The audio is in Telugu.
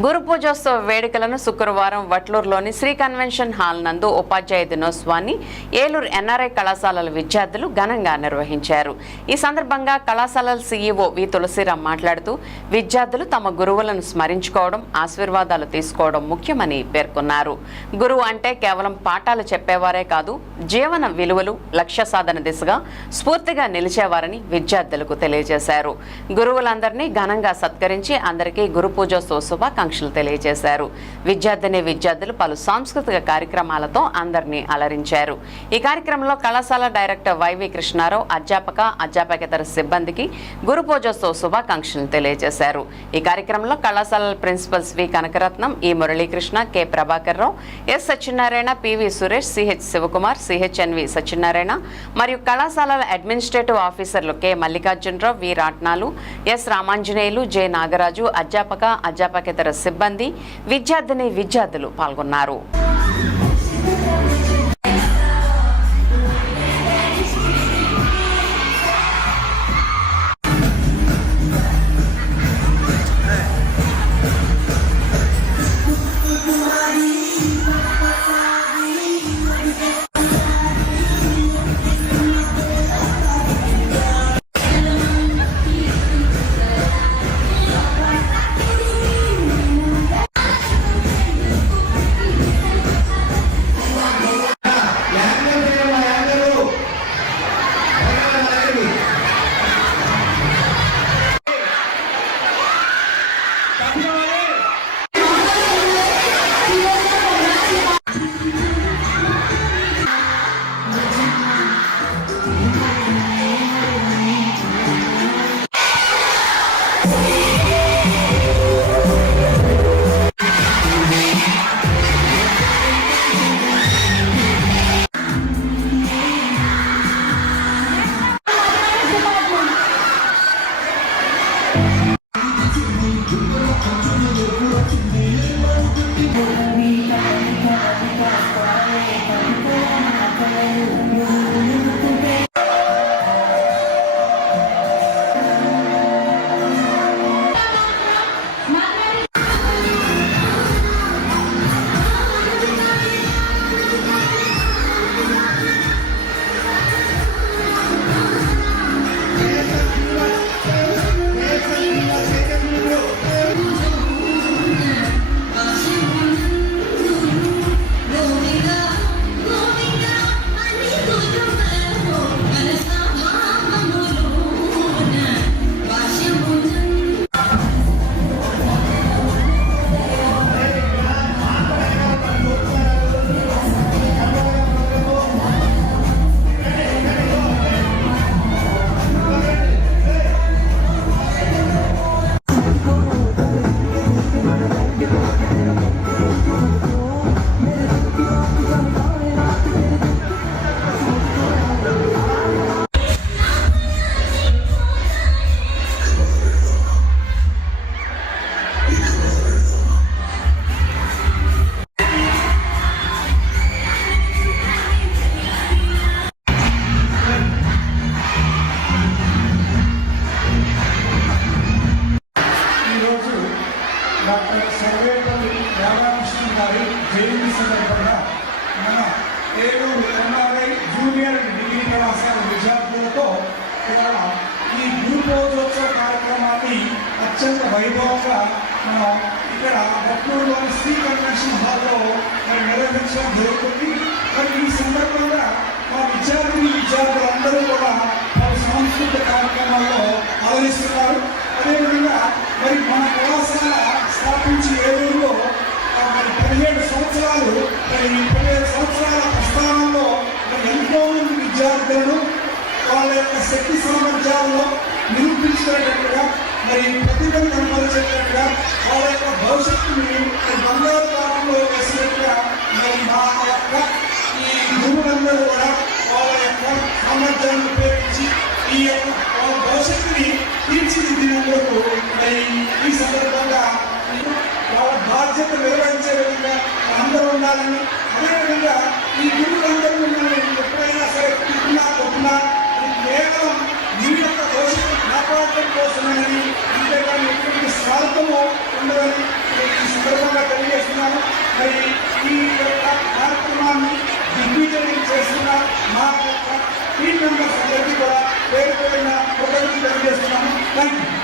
గురు పూజోత్సవ వేడుకలను శుక్రవారం వట్లూరులోని శ్రీ కన్వెన్షన్ హాల్ నందు ఉపాధ్యాయ దినోత్సవాన్ని ఏలూరు ఎన్ఆర్ఐ కళాశాలల విద్యార్థులు ఘనంగా నిర్వహించారు. ఈ సందర్భంగా కళాశాలల సీఈఓ వి తులసిరామ్ మాట్లాడుతూ విద్యార్థులు తమ గురువులను స్మరించుకోవడం, ఆశీర్వాదాలు తీసుకోవడం ముఖ్యమని పేర్కొన్నారు. గురువు అంటే కేవలం పాఠాలు చెప్పేవారే కాదు, జీవన విలువలు, లక్ష్య సాధన దిశగా స్ఫూర్తిగా నిలిచేవారని విద్యార్థులకు తెలియజేశారు. గురువులందరినీ ఘనంగా సత్కరించి అందరికీ గురు పూజోత్సవ శుభాకాంక్షలు తెలియజేశారు. విద్యార్థులు పలు సాంస్కృతిక కార్యక్రమాలతో అందరినీ అలరించారు. ఈ కార్యక్రమంలో కళాశాల డైరెక్టర్ వైవి కృష్ణారావు అధ్యాపకేతర సిబ్బందికి గురు పూజోత్సవ శుభాకాంక్షలు తెలియజేశారు. ఈ కార్యక్రమంలో కళాశాలల principles V Kanakaratnam, E Muralikrishna, K Prabhakar Rao, S Satyanarayana, PV Suresh, CH Sivakumar, CHNV Satyanarayana మరియు కళాశాలల అడ్మినిస్ట్రేటివ్ ఆఫీసర్లు K Mallikarjunarao, V Ratnalu, S Ramanjaneyulu, J Nagaraju, అధ్యాపకేతర సిబ్బంది, విద్యార్థులు పాల్గొన్నారు. డాక్టర్ సర్వేపల్లి రాధాకృష్ణ గారి జయంతి సందర్భంగా మన ఏలూరు ఎన్ఆర్ఐ జూనియర్ డిగ్రీ కళాశాల విద్యార్థులతో ఇవాళ ఈ గురు పూజోత్సవ కార్యక్రమాన్ని అత్యంత వైభవంగా మనం ఇక్కడ వట్లూరులోని శ్రీ కన్వెన్షన్ హాల్లో నిర్వహించడం జరుగుతుంది. మరి ఈ సందర్భంగా మా విద్యార్థులందరూ కూడా వాళ్ళ సాంస్కృతిక కార్యక్రమాల్లో ఆదరిస్తున్నారు. అదేవిధంగా మరి మన కళాశాల స్థాపించి ఏలూరులో మరి 17 సంవత్సరాలు ప్రస్థానంలో ఎంతో మంది విద్యార్థులను వాళ్ళ యొక్క శక్తి సామర్థ్యాల్లో నిరూపించేటట్టుగా మరి ప్రతిభను కనపరిచేటట్టుగా వాళ్ళ యొక్క భవిష్యత్తుని బంగారు పాటలో వేసినట్టుగా మరి మా యొక్క ఈ గురువులందరూ కూడా వాళ్ళ యొక్క సామర్థ్యాన్ని ఉపయోగించి ఈ యొక్క వాళ్ళ భవిష్యత్తుని తీర్చిదిద్దినందుకు మరి ఈ సందర్భంగా వాళ్ళ బాధ్యత నిర్వహించే విధంగా అందరూ ఉండాలని, అదేవిధంగా ఈ గురువులందరూ మిమ్మల్ని ఎప్పుడైనా సరే కొట్టినా కేవలం మీ యొక్క భవిష్యత్తు కాపాడటం కోసమని, అంతేకాని ఎటువంటి స్వార్థము ఉండదని మరి ఈ యొక్క కార్యక్రమాన్ని దిగ్విజయం చేస్తున్న మా యొక్క టీం మెంబర్స్ అందరికీ కూడా పేరు పేరున కృతజ్ఞతలు తెలియజేస్తున్నాము. Thank you.